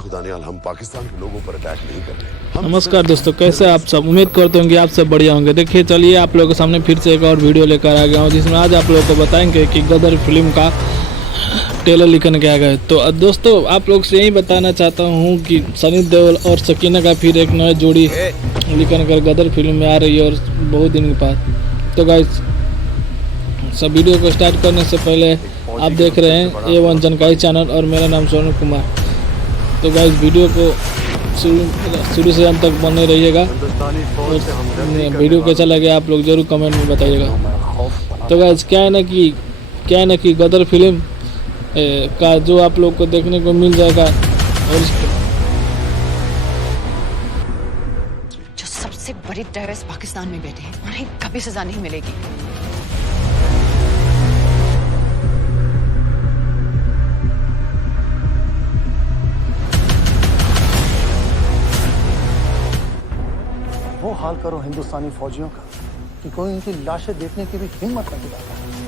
खुदानियाल हम पाकिस्तान के लोगों पर अटैक नहीं कर रहे। नमस्कार दोस्तों, कैसे आप सब? उम्मीद करते होंगे आप सब बढ़िया होंगे। देखिए, चलिए आप लोगों के सामने फिर से एक और वीडियो लेकर आ गया हूँ, जिसमें आज आप लोगों को बताएंगे कि गदर फिल्म का ट्रेलर लेकर के आ गए। तो दोस्तों, आप लोग से यही बताना चाहता हूँ कि सनी देओल और सकीना का फिर एक नई जोड़ी लेकर कर गदर फिल्म में आ रही है, और बहुत दिन के बाद। तो गाइस, सब वीडियो को स्टार्ट करने से पहले आप देख रहे हैं A1 जानकारी चैनल और मेरा नाम सोनू कुमार। तो गाइस, वीडियो को शुरू से अंत तक बने रहिएगा, और वीडियो कैसा लगे आप लोग जरूर कमेंट में बताइएगा। तो गाइस, क्या है ना कि गदर फिल्म का जो आप लोग को देखने को मिल जाएगा, और जो सबसे बड़ी टेररिस्ट पाकिस्तान में बैठे हैं, उन्हें कभी सजा नहीं मिलेगी। वो हाल करो हिंदुस्तानी फौजियों का कि कोई उनकी लाशें देखने की भी हिम्मत नहीं दिलाता।